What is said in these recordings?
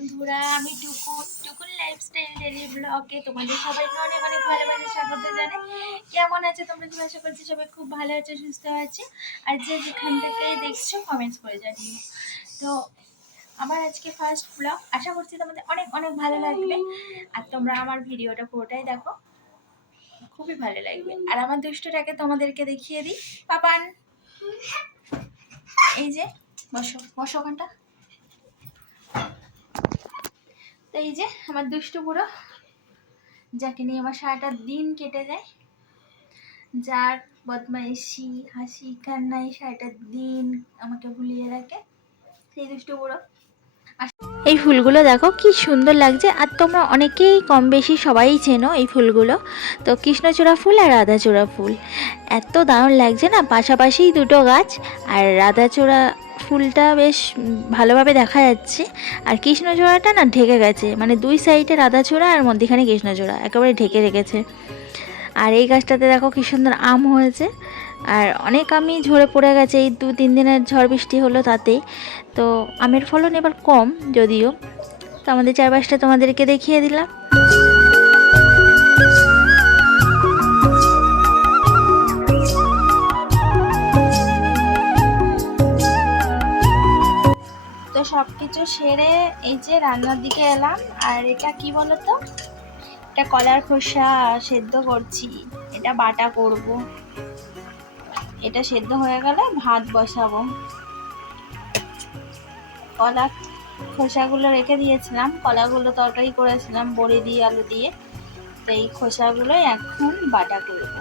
বন্ধুরা, আমি টুকুন lifestyle daily ব্লগে তোমাদের সবাইকে অনেক অনেক ভালোভাবে স্বাগত জানাই। কেমন আছে তোমরা? সবাই আশা করছি সবাই খুব ভালো আছে, সুস্থ আছে। আর যে যেখান থেকে দেখছো কমেন্টস করে জানিও। তো আমার আজকে ফার্স্ট ব্লগ, আশা করছি তোমাদের অনেক অনেক ভালো লাগবে। আর তোমরা আমার ভিডিওটা পুরোটাই দেখো, খুবই ভালো লাগবে। আর আমার দুষ্টটাকে তোমাদেরকে দেখিয়ে দিই। পাপান, এই যে বসো বসো ওখানটা। তো এই যে আমার দুষ্টু বুড়ো, যাকে নিয়ে আমার সারাটা দিন কেটে যায়, যার বদমাইশি হাসি কান্নাই সারাটা দিন আমাকে ভুলিয়ে রাখে, সেই দুষ্টু বুড়ো। এই ফুলগুলো দেখো কি সুন্দর লাগছে। আর তোমরা অনেকেই কম বেশি সবাই চেনো এই ফুলগুলো। তো কৃষ্ণচূড়া ফুল আর রাধাচূড়া ফুল এত দারুণ লাগছে না, পাশাপাশি দুটো গাছ। আর রাধাচূড়া ফুলটা বেশ ভালোভাবে দেখা যাচ্ছে, আর কৃষ্ণচূড়াটা না ঢেকে গেছে, মানে দুই সাইডে রাধাচূড়া আর মধ্যখানে কৃষ্ণচূড়া একেবারে ঢেকে রেখেছে। আর এই গাছটাতে দেখো কি সুন্দর আম হয়েছে, আর অনেক আমই ঝরে পড়ে গেছে এই 2-3 দিনের ঝড় বৃষ্টি হলো তাতেই। তো আমের ফলন এবার কম যদিও। তো আমাদের চারপাশটা তোমাদেরকে দেখিয়ে দিলাম। তো সব কিছু সেরে এই যে রান্নার দিকে এলাম। আর এটা কি বলতো, এটা কলার খোসা সেদ্ধ করছি, এটা বাটা করব। এটা সেদ্ধ হয়ে গেলে ভাত বসাবো। কলা খোসাগুলো রেখে দিয়েছিলাম, কলাগুলো তরকারি করেছিলাম বড়ি দিয়ে আলু দিয়ে। তো এই খোসাগুলো এখন বাটা করব।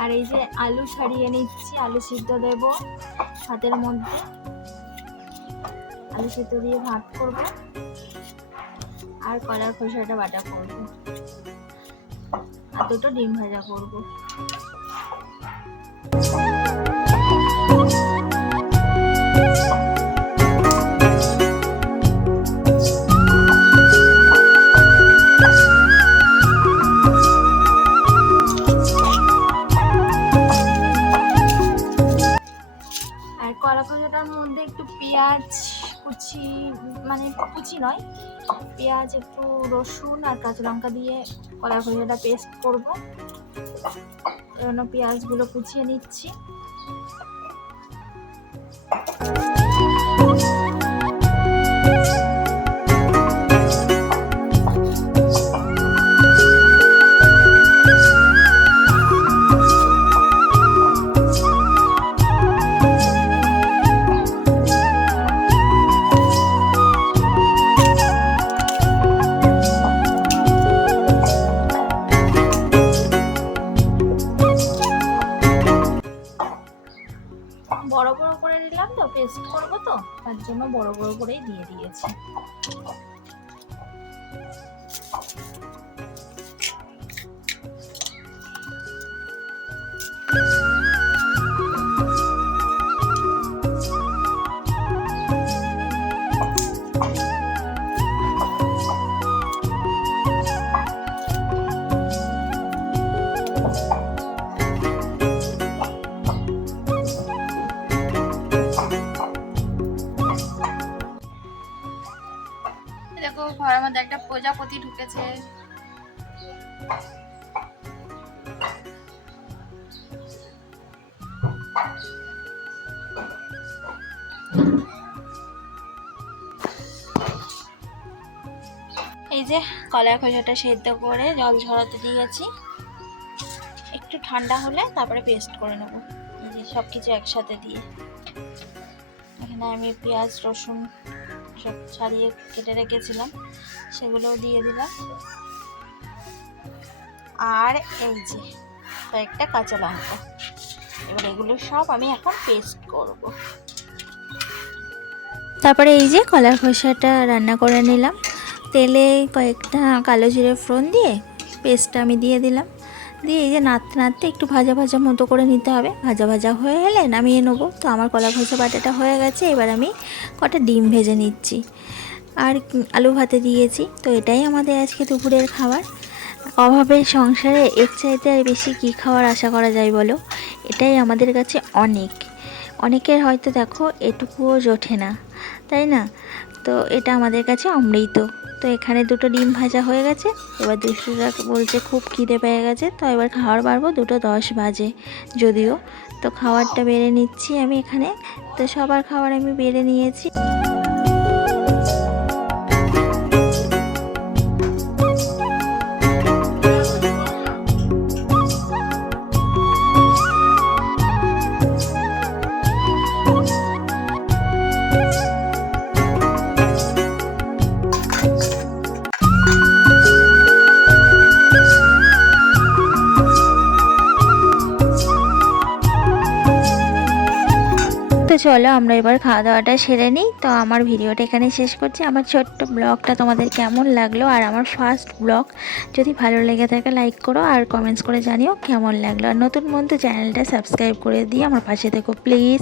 আর এই যে আলু ছাড়িয়ে নিচ্ছি, আলু সিদ্ধ দেব ভাতের মধ্যে। আলু সিদ্ধ দিয়ে ভাত করব, আর কলার খোসাটা বাটা করব, আর দুটো ডিম ভাজা করব। আর কলা খোসাটার মধ্যে একটু পেঁয়াজ কুচি, মানে কুচি নয়, পেঁয়াজ একটু রসুন আর কাঁচা লঙ্কা দিয়ে কলা খোসাটা পেস্ট করব। এর জন্য পেঁয়াজগুলো কুচিয়ে নিচ্ছি। বড় বড় করে দিলাম, তো পেস্ট করবো, তো তার জন্য বড় বড় করেই দিয়ে দিয়েছি। দেখো ঘরের মধ্যে একটা প্রজাপতি ঢুকেছে। এই যে কলার খোসাটা সেদ্ধ করে জল ঝরাতে দিয়েছি, একটু ঠান্ডা হলে তারপরে পেস্ট করে নেবো। এই যে সব কিছু একসাথে দিয়ে এখানে আমি পেঁয়াজ রসুন সব ছাড়িয়ে কেটে রেখেছিলাম, সেগুলোও দিয়ে দিলাম। আর এই যে কয়েকটা কাঁচা লঙ্কা, এবার এগুলো সব আমি এখন পেস্ট করব। তারপরে এই যে কলার খোসাটা রান্না করে নিলাম, তেলে কয়েকটা কালো জিরে ফোড়ন দিয়ে পেস্টটা আমি দিয়ে দিলাম। দিয়ে এই যে নাড়তে নাড়তে একটু ভাজা ভাজা মতো করে নিতে হবে। ভাজা ভাজা হয়ে এলে নামিয়ে নেবো। তো আমার কলা খোসা বাটাটা হয়ে গেছে, এবার আমি কটা ডিম ভেজে নিচ্ছি, আর আলু ভাতে দিয়েছি। তো এটাই আমাদের আজকে দুপুরের খাবার। অভাবের সংসারে এর চাইতে আর বেশি কী খাওয়ার আশা করা যায় বলো? এটাই আমাদের কাছে অনেক। অনেকের হয়তো দেখো এটুকুও জোটে না, তাই না? তো এটা আমাদের কাছে অমৃত। তো এখানে 2টো ডিম ভাজা হয়ে গেছে। এবার দুষ্টুরা বলছে খুব খিদে পেয়ে গেছে, তো এবার খাবার বাড়বো, 2:10 বাজে যদিও। তো খাবারটা বেড়ে নিচ্ছি আমি এখানে। তো সবার খাবার আমি বেড়ে নিয়েছি। তো চলো আমরা এবার খাওয়া দাওয়াটা সেরে নিই। তো আমার ভিডিওটা এখানে শেষ করছি। আমার ছোট্ট ব্লগটা তোমাদের কেমন লাগলো, আর আমার ফার্স্ট ব্লগ যদি ভালো লেগে থাকে লাইক করো আর কমেন্টস করে জানিও কেমন লাগলো। আর নতুন বন্ধু চ্যানেলটা সাবস্ক্রাইব করে দিয়ে আমার পাশে থেকো প্লিজ।